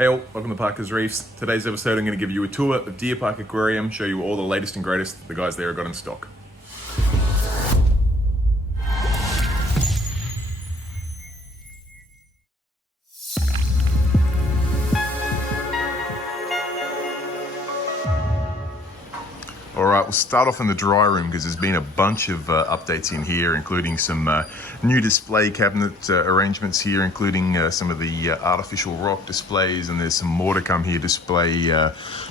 Hey all, welcome to Parker's Reefs. Today's episode I'm going to give you a tour of DeerPark Aquarium, show you all the latest and greatest the guys there have got in stock. Alright, we'll start off in the dry room because there's been a bunch of updates in here, including some new display cabinet arrangements here, including some of the artificial rock displays, and there's some more to come here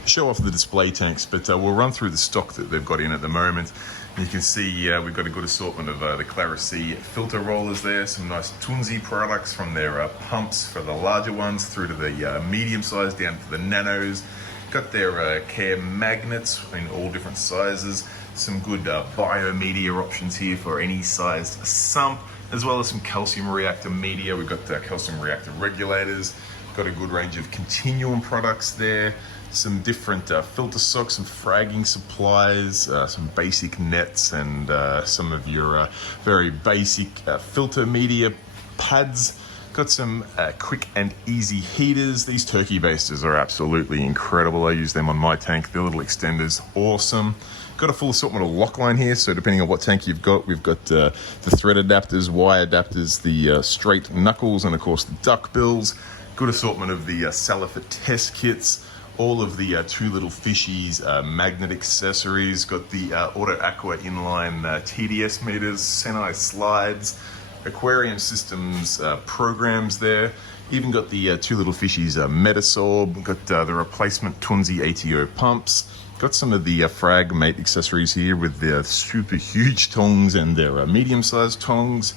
show off the display tanks, but we'll run through the stock that they've got in at the moment. You can see we've got a good assortment of the Clarity filter rollers there, some nice Tunzi products from their pumps for the larger ones through to the medium size down to the nanos. Got their care magnets in all different sizes, some good biomedia options here for any sized sump, as well as some calcium reactor media. We've got calcium reactor regulators, got a good range of continuum products there, some different filter socks, some fragging supplies, some basic nets, and some of your very basic filter media pads. Got some quick and easy heaters. These turkey basters are absolutely incredible. I use them on my tank. Their little extenders, awesome. Got a full assortment of lock line here, so depending on what tank you've got, we've got the thread adapters, wire adapters, the straight knuckles, and of course the duck bills. Good assortment of the Salifit test kits, all of the two little fishies magnet accessories. Got the Auto Aqua inline TDS meters, Senai slides, aquarium systems programs there. Even got the two little fishies Metasorb. Got the replacement Tunzi ATO pumps. Got some of the frag mate accessories here with their super huge tongs and their medium-sized tongs.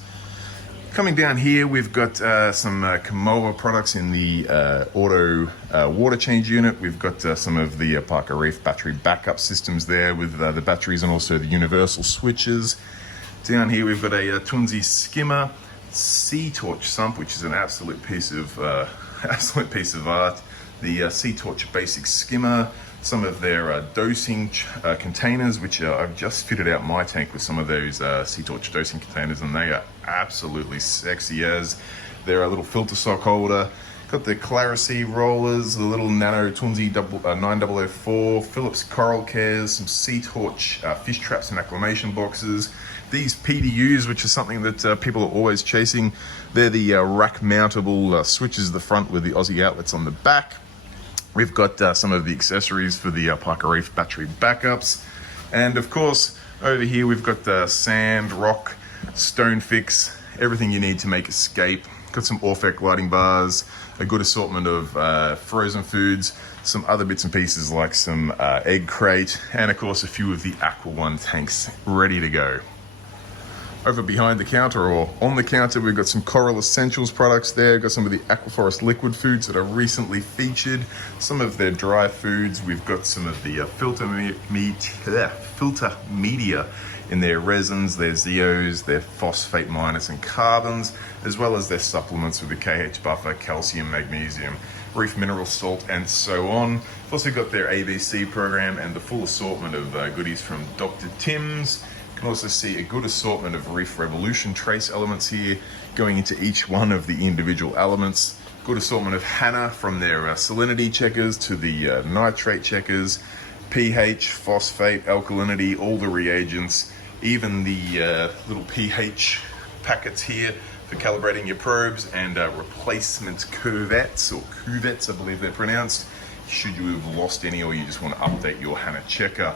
Coming down here, we've got some Kamoa products in the auto water change unit. We've got some of the Parker Reef battery backup systems there with the batteries and also the universal switches. Down here we've got a Tunzi skimmer, sea torch sump, which is an absolute piece of art. The sea torch basic skimmer, some of their dosing containers, which I've just fitted out my tank with some of those sea torch dosing containers, and they are absolutely sexy as. They're a little filter sock holder. Got the Clarity rollers, the little nano Tunzi 9004, Phillips coral cares, some sea torch fish traps and acclimation boxes. These PDUs, which is something that people are always chasing, they're the rack mountable switches at the front with the Aussie outlets on the back. We've got some of the accessories for the Parker Reef battery backups. And of course, over here we've got the sand, rock, stone fix, everything you need to make escape. Got some Orfec lighting bars, a good assortment of frozen foods, some other bits and pieces like some egg crate, and of course a few of the Aqua One tanks ready to go. Over behind the counter, or on the counter, we've got some Coral Essentials products there. Got some of the Aquaforest liquid foods that are recently featured, some of their dry foods. We've got some of the filter media in their resins, their zeos, their phosphate minus and carbons, as well as their supplements with the KH buffer, calcium, magnesium, reef mineral salt, and so on. We've also got their ABC program and the full assortment of goodies from Dr. Tim's. You can also see a good assortment of Reef Revolution trace elements here, going into each one of the individual elements. Good assortment of Hana from their salinity checkers to the nitrate checkers, pH, phosphate, alkalinity, all the reagents, even the little pH packets here for calibrating your probes, and replacement cuvettes, or cuvettes I believe they're pronounced, should you have lost any or you just want to update your Hana checker.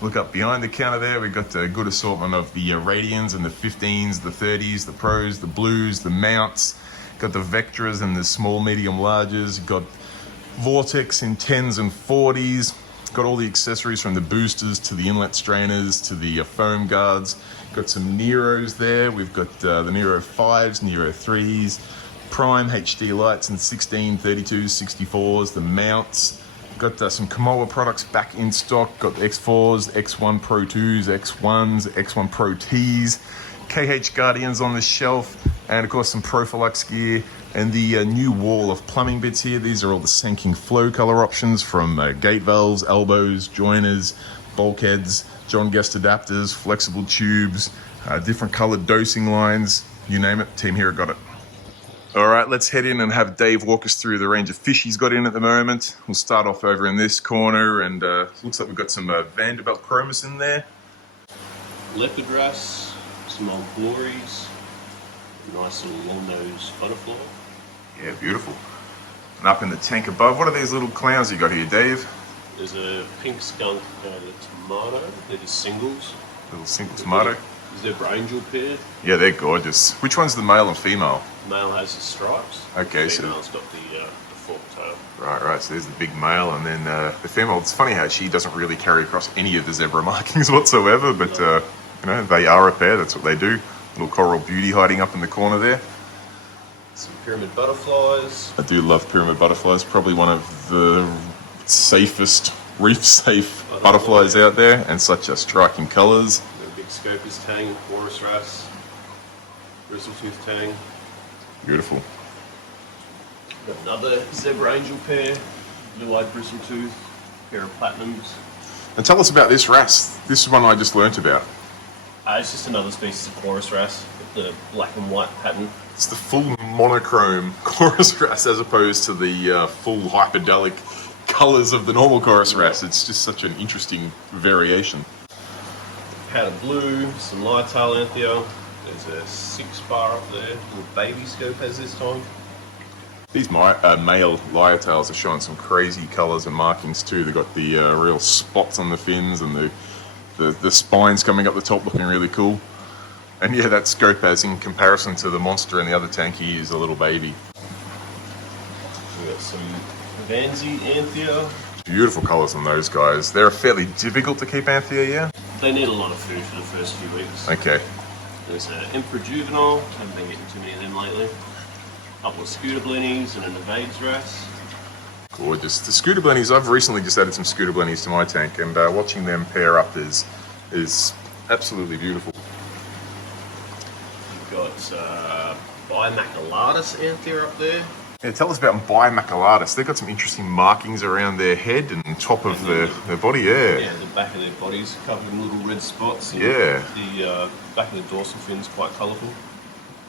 Look up behind the counter there, we've got a good assortment of the Radians and the 15s, the 30s, the Pros, the Blues, the Mounts. Got the Vectras and the small, medium, larges. Got Vortex in 10s and 40s. Got all the accessories from the boosters to the inlet strainers to the foam guards. Got some Neros there. We've got the Nero 5s, Nero 3s, Prime HD lights and 16, 32s, 64s, the mounts. Got some Kamoa products back in stock. Got the X4s, X1 Pro 2s, X1s, X1 Pro Ts, KH Guardians on the shelf, and of course some Profilux gear and the new wall of plumbing bits here. These are all the sinking flow color options from gate valves, elbows, joiners, bulkheads, John Guest adapters, flexible tubes, different colored dosing lines, you name it, Team Hero got it. All right, let's head in and have Dave walk us through the range of fish he's got in at the moment. We'll start off over in this corner, and looks like we've got some Vanderbilt chromis in there. Leopard wrasse, some old glories, nice little long-nosed butterfly. Yeah, beautiful. And up in the tank above, what are these little clowns you got here, Dave? There's a pink skunk and a tomato. They're just singles. Little single tomato. Zebra angel pair. Yeah, they're gorgeous. Which one's the male and female? Male has the stripes. Okay, the so female's got the forked tail. Right. So there's the big male, and then the female. It's funny how she doesn't really carry across any of the zebra markings whatsoever, but you know, they are a pair. That's what they do. Little coral beauty hiding up in the corner there. Some pyramid butterflies. I do love pyramid butterflies. Probably one of the safest, reef-safe butterflies out there, and such a striking colours. The big Scopa's tang, Walrus wrasse, bristle-tooth tang. Beautiful. Got another zebra angel pair, blue-eyed bristle-tooth, pair of platinums. And tell us about this wrasse. This is one I just learnt about. It's just another species of chorus wrasse with the black and white pattern. It's the full monochrome chorus wrasse as opposed to the full hyperdelic colours of the normal chorus wrasse. It's just such an interesting variation. Powder blue, some lytail anthea. There's a 6-bar up there. Little baby scope has this time. These male lytails are showing some crazy colours and markings too. They've got the real spots on the fins, and the spines coming up the top looking really cool. And yeah, that Scopas in comparison to the monster in the other tank, he is a little baby. We've got some Vanzy anthea. Beautiful colours on those guys. They're fairly difficult to keep anthea, yeah? They need a lot of food for the first few weeks. Okay. There's an Emperor Juvenile. Haven't been getting too many of them lately. A couple of Scooter Blennies and an Evades wrasse. Gorgeous. The Scooter Blennies, I've recently just added some Scooter Blennies to my tank, and watching them pair up is absolutely beautiful. You've got Bimaculatus anthea up there. Yeah, tell us about Bimaculatus. They've got some interesting markings around their head and top of their body, yeah. Yeah, the back of their body's covered in little red spots. And yeah. The back of the dorsal fin's quite colourful.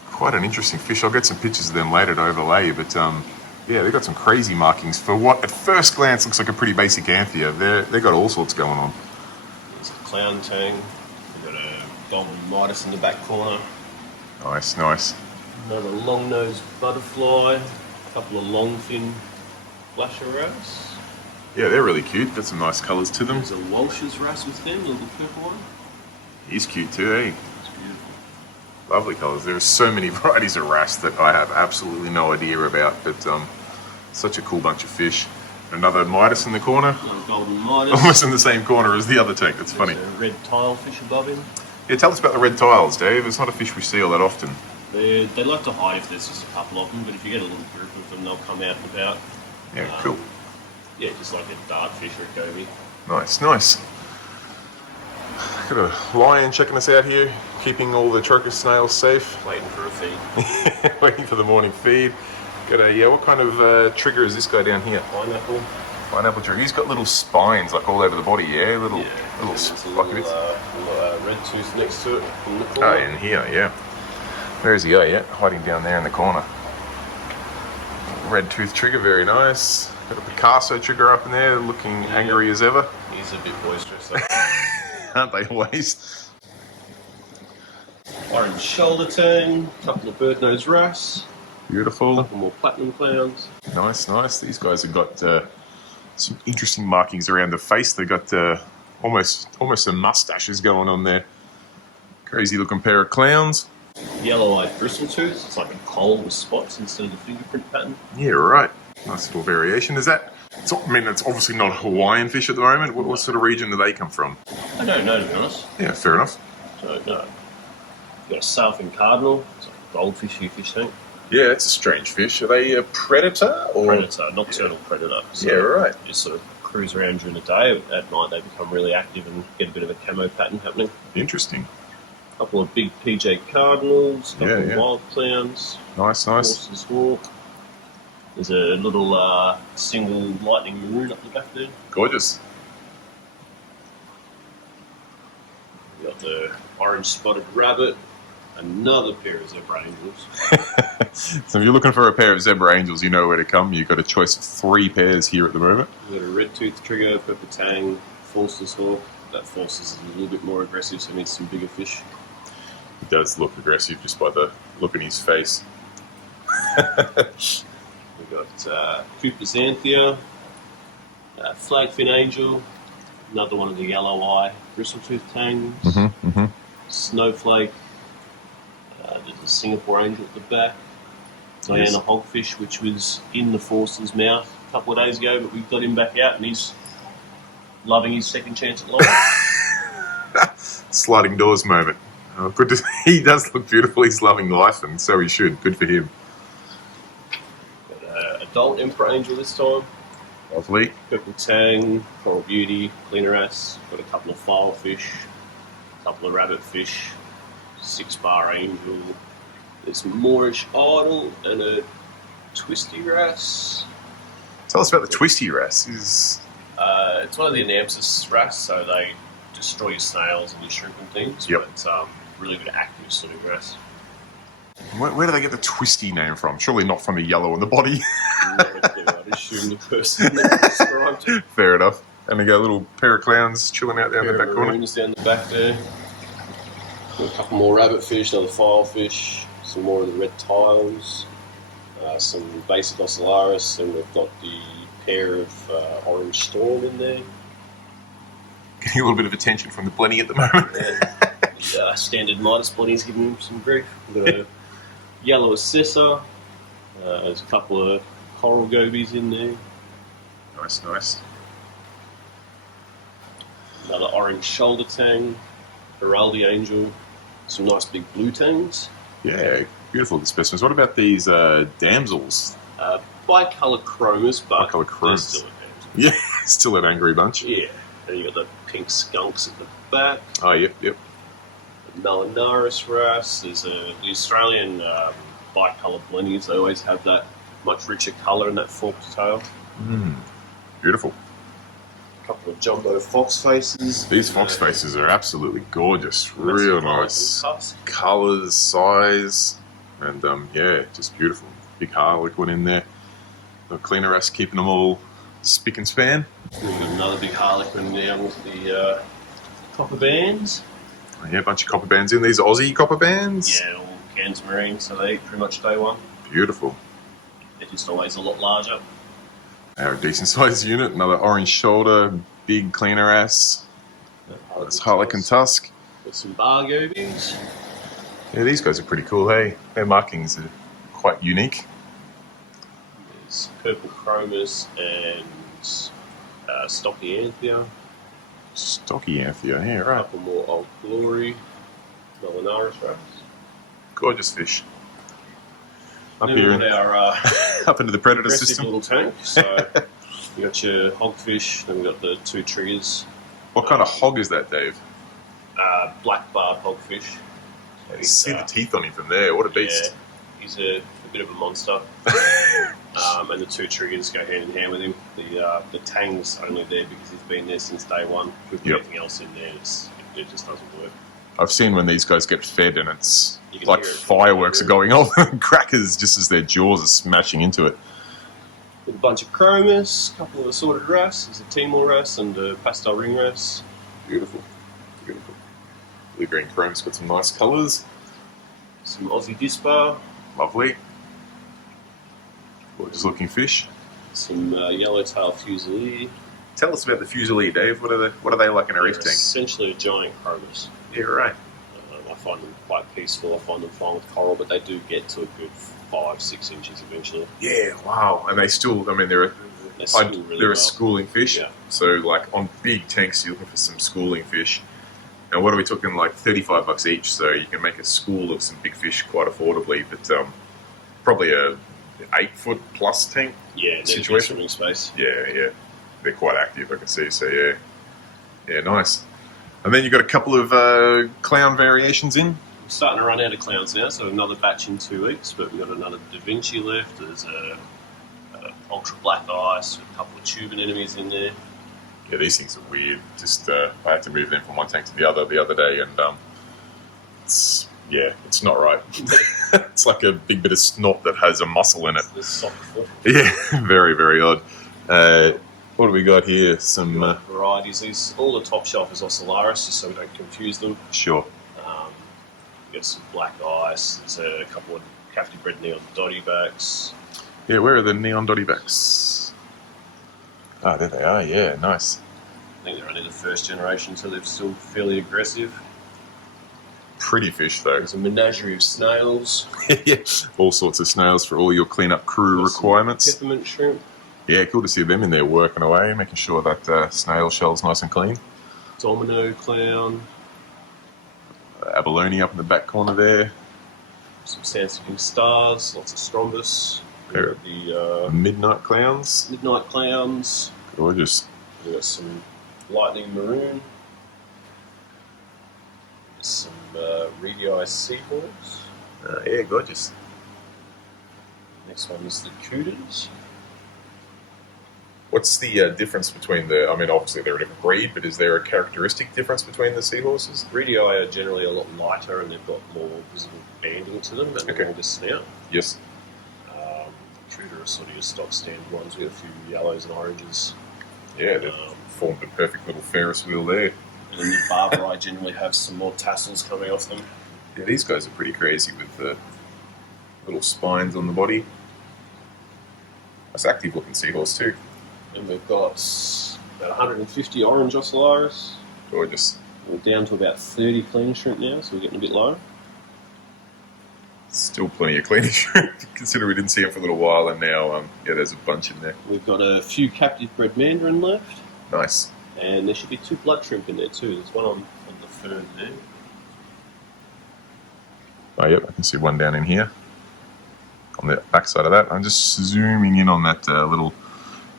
Quite an interesting fish. I'll get some pictures of them later to overlay, but yeah, they've got some crazy markings for what at first glance looks like a pretty basic anthea. They've got all sorts going on. There's a clown tang. We've got a golden midas in the back corner. Nice. Another long-nosed butterfly. A couple of long fin flasher wrasse. Yeah, they're really cute. Got some nice colours to them. There's a Walsh's wrasse with them, a little purple one. He's cute too, eh? It's beautiful. Lovely colours. There are so many varieties of wrasse that I have absolutely no idea about, but such a cool bunch of fish. Another Midas in the corner. Another golden Midas. Almost in the same corner as the other tank. That's funny. There's a red tile fish above him. Yeah, tell us about the red tiles, Dave. It's not a fish we see all that often. They like to hide if there's just a couple of them, but if you get a little group of them, they'll come out and about. Yeah, cool. Yeah, just like a dartfish or a goby. Nice. Got a lion checking us out here, keeping all the trochus snails safe. Waiting for a feed. Waiting for the morning feed. Got a, what kind of trigger is this guy down here? Pineapple trigger. He's got little spines like all over the body, yeah? Little spiky bits. Red tooth next to it. Oh, in here, yeah. Where is he? Oh, yeah, hiding down there in the corner. Red tooth trigger, very nice. Got a Picasso trigger up in there, looking angry as ever. He's a bit boisterous. Aren't they always? Orange shoulder tang, couple of bird nose wrasse. Beautiful. Couple more platinum clowns. Nice. These guys have got some interesting markings around the face. They've got almost some mustaches going on there. Crazy looking pair of clowns. Yellow-eyed bristle-tooth. It's like a coal with spots instead of the fingerprint pattern. Yeah, right. Nice little variation. Is that? It's obviously not a Hawaiian fish at the moment. What sort of region do they come from? I don't know, to be honest. Yeah, fair enough. So, no. You've got a sailfin cardinal. It's like a goldfishy fish tank. Yeah, it's a strange fish. Are they a predator? Or? Predator, nocturnal predator. So yeah, right. You just sort of cruise around during the day. At night, they become really active and get a bit of a camo pattern happening. Interesting. A couple of big PJ cardinals, a couple of wild clowns. Nice. Horses walk. There's a little single lightning maroon up the back there. Gorgeous. We've got the orange spotted rabbit, Another pair of zebra angels. So if you're looking for a pair of zebra angels, you know where to come. You've got a choice of 3 pairs here at the moment. We've got a red tooth trigger, purple tang, Forster's hawk. That Forster's is a little bit more aggressive, so it needs some bigger fish. He does look aggressive just by the look in his face. We've got Cooper's Anthea, flagfin angel, another one of the yellow eye bristle-tooth tangs, snowflake. There's a Singapore angel at the back. Diana hogfish, which was in the Forster's mouth a couple of days ago, but we got him back out and he's loving his second chance at life. Sliding doors moment. Oh, good to, he does look beautiful. He's loving life, and so he should. Good for him. Got adult emperor angel this time. Lovely. Purple tang, coral beauty, cleaner ass. Got a couple of filefish, a couple of rabbitfish, 6-bar angel. There's Moorish idol and a twisty wrasse. Tell us about the twisty wrasse. It's one of the Anamsis wrasse, so they destroy your snails and your shrimp and things. Yep. But it's really good active swimming wrasse. Where do they get the twisty name from? Surely not from the yellow on the body. I'd assume the person that described it. Fair enough. And they got a little pair of clowns chilling out down the back corner. Maroons down the back there. Got a couple more rabbitfish, another filefish, some more of the red tiles, some basic ocellaris, and we've got the pair of orange storm in there. Getting a little bit of attention from the blenny at the moment. The standard Midas blenny's giving him some grief. We've got a yellow assessor. There's a couple of coral gobies in there. Nice, nice. Another orange shoulder tang, Heraldi angel, some nice big blue tangs. Yeah, beautiful specimens. What about these damsels? Bicolour chromas, but Bicolour they're chromas. still a damsel. Yeah, still an angry bunch. Yeah, and you got the pink skunks at the back. Oh, yep. The Melanaris wrasse. There's the Australian bicolour blennies. They always have that much richer colour in that forked tail. Beautiful. A couple of jumbo fox faces. These fox faces are absolutely gorgeous. Real nice colours, size, and yeah, just beautiful. Big harlequin in there. The cleaner ass keeping them all spick and span. We've got another big harlequin down with the copper bands. Oh, yeah, a bunch of copper bands in. These are Aussie copper bands. Yeah, all Cairns Marine, so they eat pretty much day one. Beautiful. They're just always a lot larger. They're a decent sized unit. Another orange shoulder, big cleaner ass. That's harlequin tusk. Got some bar gobies. Yeah, these guys are pretty cool, hey? Their markings are quite unique. There's purple chromis and stocky anthea. Stocky Anthea, yeah, A right. couple more Old Glory. Melanaris wrasse. Gorgeous fish. Up Then here, we've got our up into the predator aggressive system. little tank. So you got your hogfish, then we've got the 2 triggers. What kind of hog is that, Dave? Black barred hogfish. You see the teeth on him from there. What a beast. Yeah, he's a bit of a monster. And the 2 triggers go hand in hand with him. The tang's only there because he's been there since day one. With anything else in there, it just doesn't work. I've seen when these guys get fed and it's You can like hear it. fireworks are going off, crackers just as their jaws are smashing into it. With a bunch of chromas, a couple of assorted wrasse. There's a Timor wrasse and a pastel ring wrasse. Beautiful. Beautiful. Blue green chrome's got some nice colours. Some Aussie Dispar. Lovely. Gorgeous looking fish. Some yellowtail fusilier. Tell us about the fusilier, Dave. What are they like in a reef They're tank? essentially a giant chromas. Yeah, right. I find them quite peaceful. I find them fine with coral, but they do get to a good 5-6 inches eventually. Yeah, wow. And they still, I mean, they're a schooling fish. Yeah. So, like, on big tanks, you're looking for some schooling fish. And what are we talking, like $35 each? So you can make a school of some big fish quite affordably. But probably a 8-foot plus tank situation. Swimming space. Yeah. They're quite active, I can see. So, yeah, nice. And then you've got a couple of clown variations in. We're starting to run out of clowns now, so another batch in 2 weeks, but we've got another Da Vinci left. There's a ultra black ice, a couple of tube anemones in there. Yeah, these things are weird. Just I had to move them from one tank to the other day, and it's Yeah, it's not right. It's like a big bit of snot that has a muscle in it. This soft foot. Yeah, very, very odd. What do we got here? Some varieties. These all the top shelf is Ocellaris, just so we don't confuse them. Sure. We got some black ice. There's a couple of captive bred neon dotty backs. Yeah, where are the neon dotty backs? Ah, there they are. Yeah, nice. I think they're only the first generation, so they're still fairly aggressive. Pretty fish though. There's a menagerie of snails. Yeah, all sorts of snails for all your cleanup crew requirements. Peppermint shrimp. Yeah, cool to see them in there working away, making sure that snail shell's nice and clean. Domino clown. Abalone up in the back corner there. Some sand-sipping stars. Lots of strombus. There are The midnight clowns. midnight clowns. Gorgeous. We've got some lightning maroon. Some reedy eye seahorse. Yeah, gorgeous. Next one is the cooters. What's the difference between the? I mean, obviously they're a different breed, but is there a characteristic difference between the seahorses? Reedy eye are generally a lot lighter and they've got more visible banding to them and Okay. a longer snout. Yes. Cooter are sort of your stock standard ones with a few yellows and oranges. Yeah, they've formed a perfect little Ferris wheel there. And then the barber eye generally have some more tassels coming off them. Yeah, these guys are pretty crazy with the little spines on the body. That's active looking seahorse too. And we've got about 150 orange Ocellaris. Gorgeous. We're down to about 30 clean shrimp now, so we're getting a bit low. Still plenty of cleaning shrimp. Consider we didn't see them for a little while, and now yeah, there's a bunch in there. We've got a few captive bred mandarin left, Nice. and there should be 2 blood shrimp in there too. There's one on the fern there. Oh, yep, I can see one down in here. On the back side of that, I'm just zooming in on that little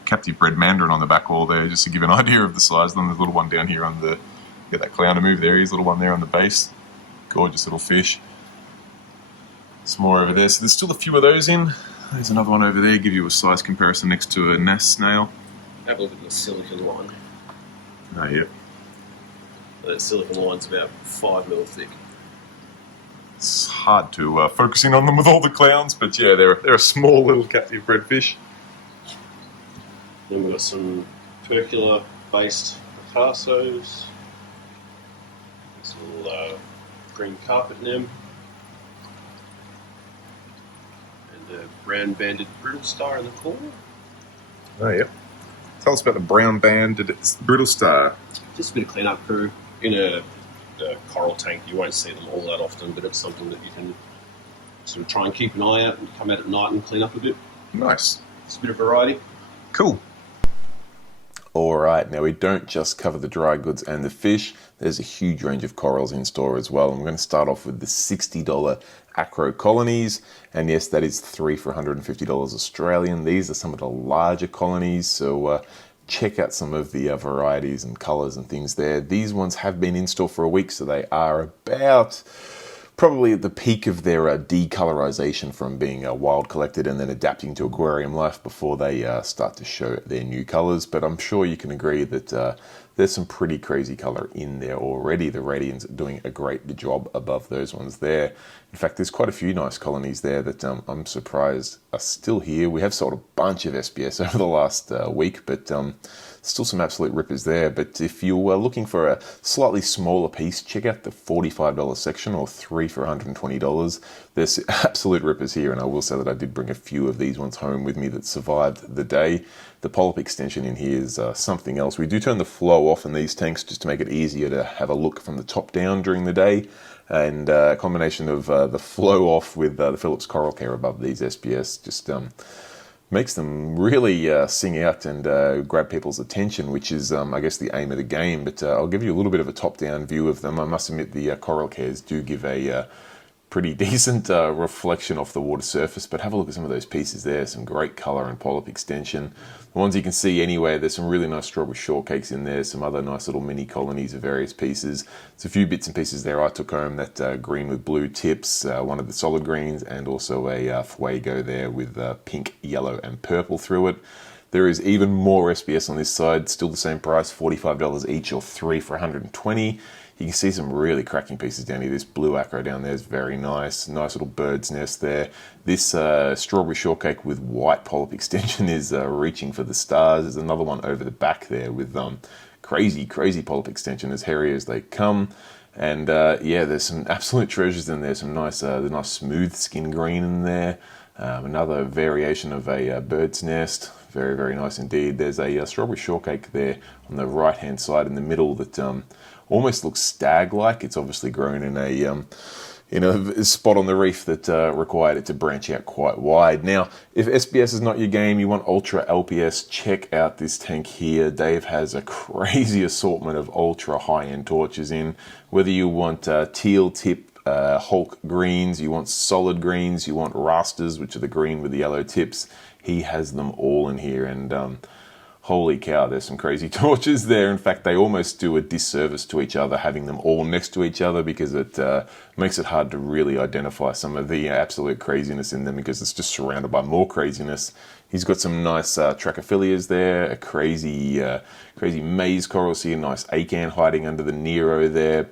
captive bred mandarin on the back wall there, just to give an idea of the size. Then there's a little one down here on the, get that clown to move there. Here's a little one there on the base. Gorgeous little fish. Some more over there. So there's still a few of those in. There's another one over there. Give you a size comparison next to a nest snail. Have a look at the silicon line. Oh, yep. That silicon line's about 5 mil thick. It's hard to focus in on them with all the clowns, but yeah, they're a small little captive bred fish. Then we've got some percula-based Picassos. This little green carpet nymph. And a brown-banded brittle star in the corner. Oh, yep. Tell us about the brown banded brittle star. Just a bit of clean-up crew. In a coral tank, you won't see them all that often, but it's something that you can sort of try and keep an eye out and come out at night and clean up a bit. Nice. It's a bit of variety. Cool. Alright, now we don't just cover the dry goods and the fish, there's a huge range of corals in store as well, and we're going to start off with the $60 Acro Colonies, and yes, that is 3 for $150 Australian. These are some of the larger colonies, so check out some of the varieties and colours and things there. These ones have been in store for a week, so they are about probably at the peak of their decolorization from being wild collected and then adapting to aquarium life before they start to show their new colors. But I'm sure you can agree that there's some pretty crazy color in there already. The Radians are doing a great job above those ones there. In fact, there's quite a few nice colonies there that I'm surprised are still here. We have sold a bunch of SBS over the last week, but still some absolute rippers there. But if you were looking for a slightly smaller piece, check out the $45 section, or 3 for $120. There's absolute rippers here, and I will say that I did bring a few of these ones home with me that survived the day. The polyp extension in here is something else. We do turn the flow off in these tanks just to make it easier to have a look from the top down during the day, and a combination of the flow off with the Phillips Coral Care above these SBS just makes them really sing out and grab people's attention, which is, I guess, the aim of the game. But I'll give you a little bit of a top-down view of them. I must admit the Coral Cares do give a pretty decent reflection off the water surface, but have a look at some of those pieces there. Some great colour and polyp extension. The ones you can see anyway, there's some really nice strawberry shortcakes in there, some other nice little mini colonies of various pieces. There's a few bits and pieces there I took home, that green with blue tips, one of the solid greens, and also a fuego there with pink, yellow and purple through it. There is even more SBS on this side, still the same price, $45 each, or 3 for $120. You can see some really cracking pieces down here. This blue acro down there is very nice. Nice little bird's nest there. This strawberry shortcake with white polyp extension is reaching for the stars. There's another one over the back there with crazy polyp extension, as hairy as they come. And yeah, there's some absolute treasures in there. Some nice, the nice smooth skin green in there. Another variation of a bird's nest. Very nice indeed. There's a strawberry shortcake there on the right hand side in the middle that almost looks stag-like. It's obviously grown in a spot on the reef that required it to branch out quite wide. Now, if SBS is not your game, you want ultra LPS, check out this tank here. Dave has a crazy assortment of ultra high-end torches in. Whether you want teal tip Hulk greens, you want solid greens, you want rasters, which are the green with the yellow tips, he has them all in here. And holy cow, there's some crazy torches there. In fact, they almost do a disservice to each other having them all next to each other, because it makes it hard to really identify some of the absolute craziness in them, because it's just surrounded by more craziness. He's got some nice Trachyphilias there, a crazy maze corals here, nice acan hiding under the Nero there.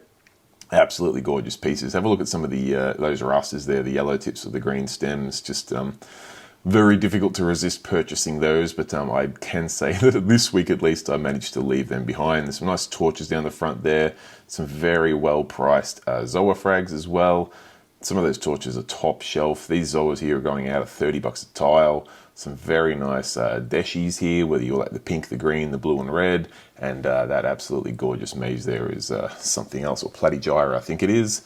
Absolutely gorgeous pieces. Have a look at some of the those rasters there, the yellow tips with the green stems. Just very difficult to resist purchasing those, but I can say that this week at least I managed to leave them behind. There's some nice torches down the front there, some very well priced Zoa frags as well. Some of those torches are top shelf. These Zoas here are going out at $30 a tile. Some very nice deshies here, whether you like the pink, the green, the blue and red, and that absolutely gorgeous maze there is something else, or platygyra I think it is.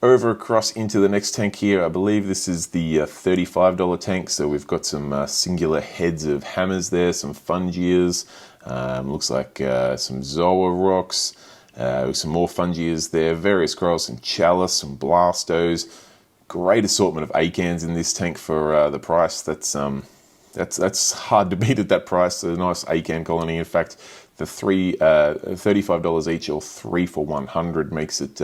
Over across into the next tank here, I believe this is the $35 tank, so we've got some singular heads of hammers there, some fungias, looks like some Zoa rocks, some more fungias there, various corals, some chalice, some blastos. Great assortment of acans in this tank for the price. That's hard to beat at that price. A nice acan colony. In fact, the $35 each, or 3 for $100, makes it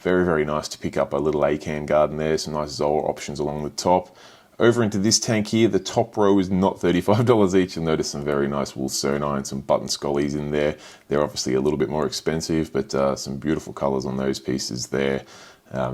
very nice to pick up a little acan garden there. Some nice Zoa options along the top. Over into this tank here, the top row is not $35 each. You'll notice some very nice Wilsoni and some button scollies in there. They're obviously a little bit more expensive, but some beautiful colors on those pieces there.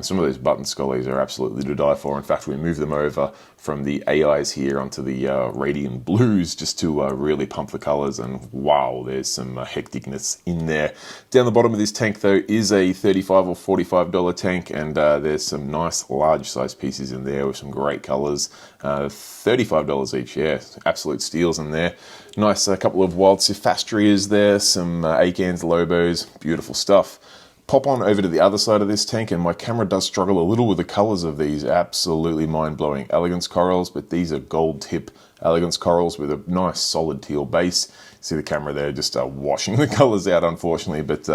Some of those button scollies are absolutely to die for. In fact, we moved them over from the AIs here onto the radiant blues just to really pump the colors, and wow, there's some hecticness in there. Down the bottom of this tank though is a $35 or $45 tank, and there's some nice large size pieces in there with some great colors. $35 each, yeah, absolute steals in there. Nice couple of wild Cephastrias there, some acans, lobos, beautiful stuff. Pop on over to the other side of this tank, and my camera does struggle a little with the colors of these absolutely mind-blowing elegance corals, but these are gold tip elegance corals with a nice solid teal base. See the camera there just washing the colors out, unfortunately, but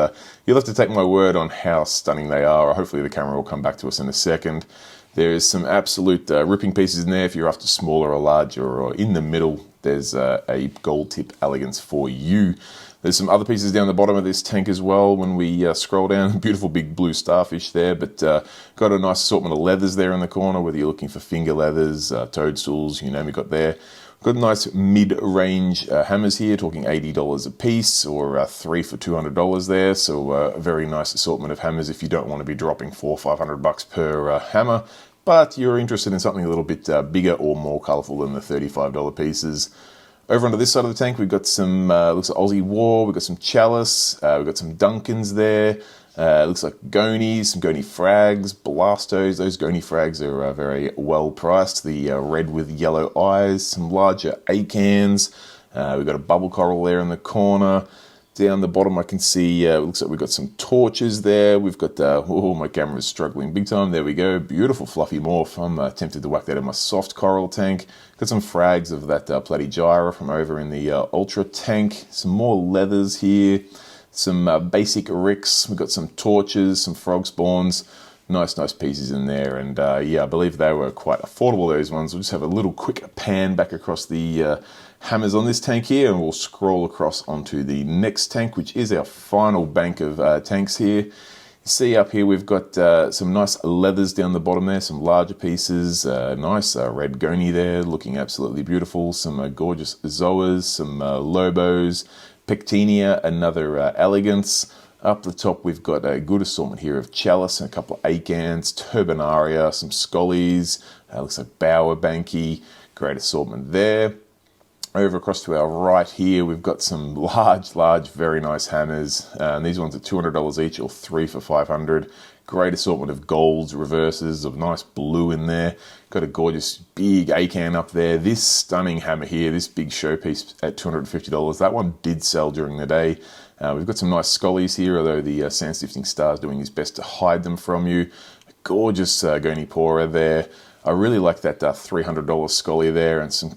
you'll have to take my word on how stunning they are. Hopefully the camera will come back to us in a second. There's some absolute ripping pieces in there if you're after smaller or larger, or in the middle there's a gold tip elegance for you. There's some other pieces down the bottom of this tank as well when we scroll down. Beautiful big blue starfish there, but got a nice assortment of leathers there in the corner, whether you're looking for finger leathers, toadstools, you name it, got there. Got nice mid-range hammers here, talking $80 a piece, or 3 for $200 there. So a very nice assortment of hammers if you don't want to be dropping $400 or $500 per hammer, but you're interested in something a little bit bigger or more colourful than the $35 pieces. Over onto this side of the tank, we've got some, looks like Aussie War, we've got some Chalice, we've got some Duncans there, looks like Gonies, some Goni frags, Blastos. Those Goni frags are very well priced, the red with yellow eyes, some larger acans, we've got a bubble coral there in the corner. Down the bottom I can see, looks like we've got some torches there. We've got, oh, my camera's struggling big time. There we go, beautiful fluffy morph. I'm tempted to whack that in my soft coral tank. Got some frags of that platygyra from over in the ultra tank. Some more leathers here. Some basic ricks. We've got some torches, some frog spawns. Nice pieces in there, and yeah, I believe they were quite affordable, those ones. We'll just have a little quick pan back across the hammers on this tank here, and we'll scroll across onto the next tank, which is our final bank of tanks here. You see up here we've got some nice leathers down the bottom there, some larger pieces, nice red Goni there, looking absolutely beautiful, some gorgeous Zoas, some Lobos, Pectinia, another elegance. Up the top, we've got a good assortment here of Chalice and a couple of Acans, Turbinaria, some Scollies, looks like Bowerbanky, great assortment there. Over across to our right here, we've got some large, very nice hammers. And these ones are $200 each, or 3 for $500. Great assortment of golds, reverses, of nice blue in there. Got a gorgeous big Acan up there. This stunning hammer here, this big showpiece at $250. That one did sell during the day. We've got some nice Scollies here, although the sand sifting star is doing his best to hide them from you. Gorgeous Goni Pora there. I really like that $300 Scolly there, and some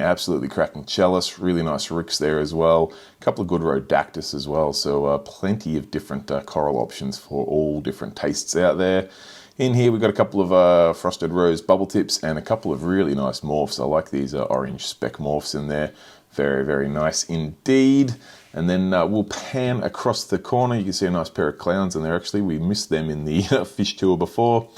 absolutely cracking Chalice. Really nice Ricks there as well. A couple of good Rhodactis as well, so plenty of different coral options for all different tastes out there. In here we've got a couple of Frosted Rose Bubble Tips and a couple of really nice morphs. I like these orange speck morphs in there. Very nice indeed. And then we'll pan across the corner. You can see a nice pair of clowns in there actually. We missed them in the fish tour before,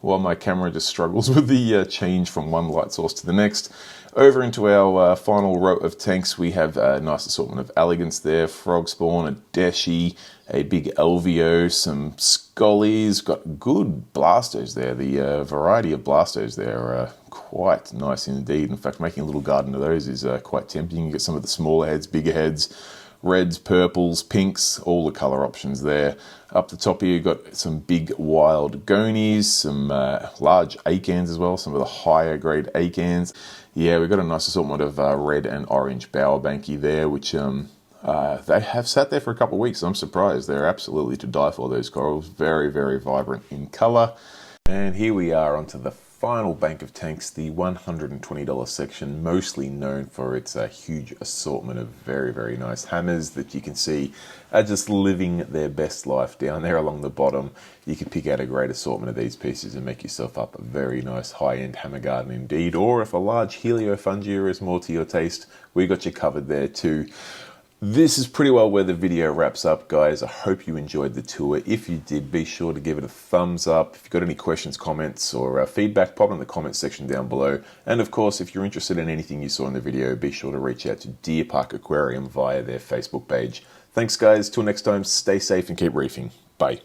while my camera just struggles with the change from one light source to the next. Over into our final row of tanks, we have a nice assortment of elegants there, frog spawn, a deshi, a big LVO, some Scollies, got good blastos there. The variety of blastos there are quite nice indeed. In fact, making a little garden of those is quite tempting. You get some of the smaller heads, bigger heads, reds, purples, pinks, all the color options there. Up the top here, you've got some big wild Gonies, some large Acans as well, some of the higher grade Acans. Yeah, we've got a nice assortment of red and orange Bowerbanky there, which they have sat there for a couple of weeks. I'm surprised. They're absolutely to die for, those corals. Very vibrant in color. And here we are onto the final bank of tanks, the $120 section, mostly known for its huge assortment of very nice hammers that you can see are just living their best life down there along the bottom. You can pick out a great assortment of these pieces and make yourself up a very nice high-end hammer garden indeed. Or if a large heliofungia is more to your taste, we got you covered there too. This is pretty well where the video wraps up, guys. I hope you enjoyed the tour. If you did, be sure to give it a thumbs up. If you've got any questions, comments, or feedback, pop it in the comments section down below. And of course, if you're interested in anything you saw in the video, be sure to reach out to DeerPark Aquarium via their Facebook page. Thanks, guys. Till next time, stay safe and keep reefing. Bye.